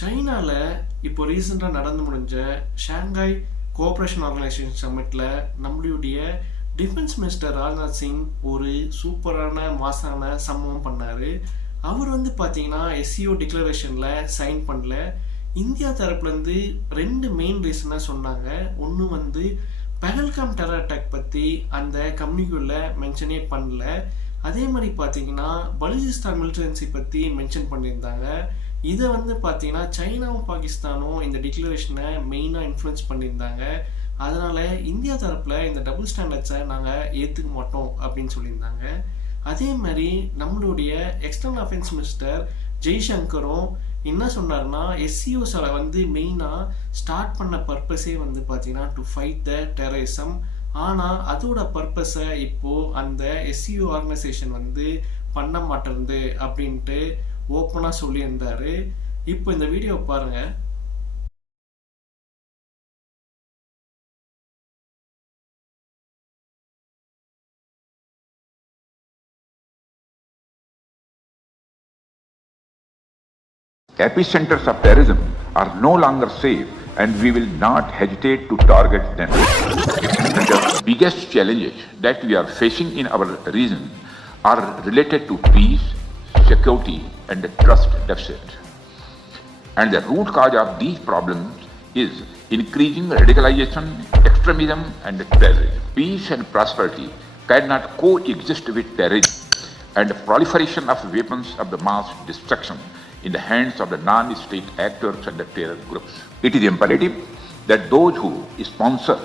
சைனால இப்போ ரீசெண்டாக நடந்து முடிஞ்ச ஷாங்காய் கோஆப்ரேஷன் ஆர்கனைசேஷன் சம்மிட்ல நம்மளுடைய டிஃபென்ஸ் மினிஸ்டர் ராஜ்நாத் சிங் ஒரு சூப்பரான மாசான சம்பவம் பண்ணாரு. அவர் பார்த்தீங்கன்னா எஸ்சிஓ டிக்ளரேஷனில் சைன் பண்ணல. இந்தியா தரப்புலேருந்து ரெண்டு மெயின் ரீசனாக சொன்னாங்க. ஒன்று பெஹல்காம் டெரர் அட்டாக் பற்றி அந்த கம்யூனிக்குள்ளே மென்ஷனே பண்ணல. அதே மாதிரி பார்த்தீங்கன்னா பலூச்சிஸ்தான் மிலிட்டன்சி பற்றி மென்ஷன் பண்ணியிருந்தாங்க. இதை பார்த்தீங்கன்னா சைனாவும் பாகிஸ்தானும் இந்த டிக்ளரேஷனை மெயினாக இன்ஃப்ளூயன்ஸ் பண்ணியிருந்தாங்க. அதனால் இந்தியா தரப்பில் இந்த டபுள் ஸ்டாண்டர்ட்ஸை நாங்கள் ஏற்றுக்க மாட்டோம் அப்படின்னு சொல்லியிருந்தாங்க. அதே மாதிரி நம்மளுடைய எக்ஸ்டர்னல் அஃபேர்ஸ் மினிஸ்டர் ஜெய்சங்கரும் என்ன சொன்னார்னா, எஸ்சிஓஸில் மெயினாக ஸ்டார்ட் பண்ண பர்பஸே பார்த்தீங்கன்னா டு ஃபைட் த டெரரிசம். ஆனால் அதோட பர்பஸை இப்போது அந்த எஸ்சிஓ ஆர்கனைசேஷன் பண்ண மாட்டேருந்து அப்படின்ட்டு ஓப்பனாக சொல்லியிருந்தாரு. இப்போ இந்த வீடியோ பாருங்க. Epicenters of terrorism are no longer safe and we will not hesitate to target them. The biggest challenges that we are facing in our region are related to peace, security and trust deficit. And the root cause of these problems is increasing radicalization, extremism and terrorism. Peace and prosperity cannot coexist with terrorism and the proliferation of weapons of the mass destruction in the hands of the non-state actors and the terror groups. It is imperative that those who sponsor,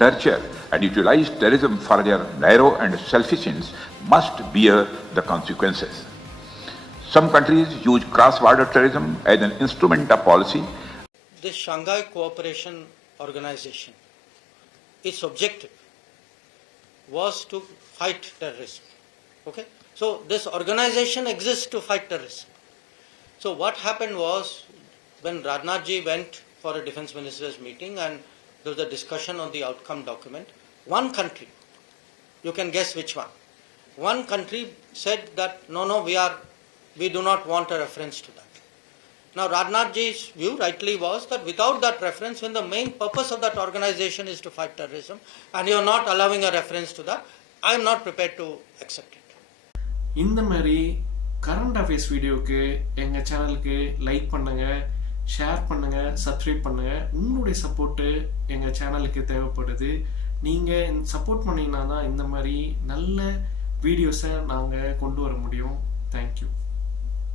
nurture and utilize terrorism for their narrow and selfish ends must bear the consequences. Some countries use cross-border terrorism as an instrument of policy. This Shanghai Cooperation Organization, its objective was to fight terrorism. Okay? So this organization exists to fight terrorism. So what happened was, when Rajnath ji went for a defense ministers meeting and there was a discussion on the outcome document, one country, you can guess which one country said that no, we do not want a reference to that. Now Rajnath ji's view rightly was that without that reference, when the main purpose of that organization is to fight terrorism and you are not allowing a reference to that, I am not prepared to accept it. இந்த மாதிரி current affairs வீடியோவுக்கு எங்கள் சேனலுக்கு லைக் பண்ணுங்கள், ஷேர் பண்ணுங்கள், சப்ஸ்கிரைப் பண்ணுங்கள். உங்களுடைய சப்போர்ட்டு எங்கள் சேனலுக்கு தேவைப்படுது. நீங்கள் சப்போர்ட் பண்ணிங்கன்னா தான் இந்த மாதிரி நல்ல வீடியோஸை நாங்கள் கொண்டு வர முடியும். தேங்க்யூ.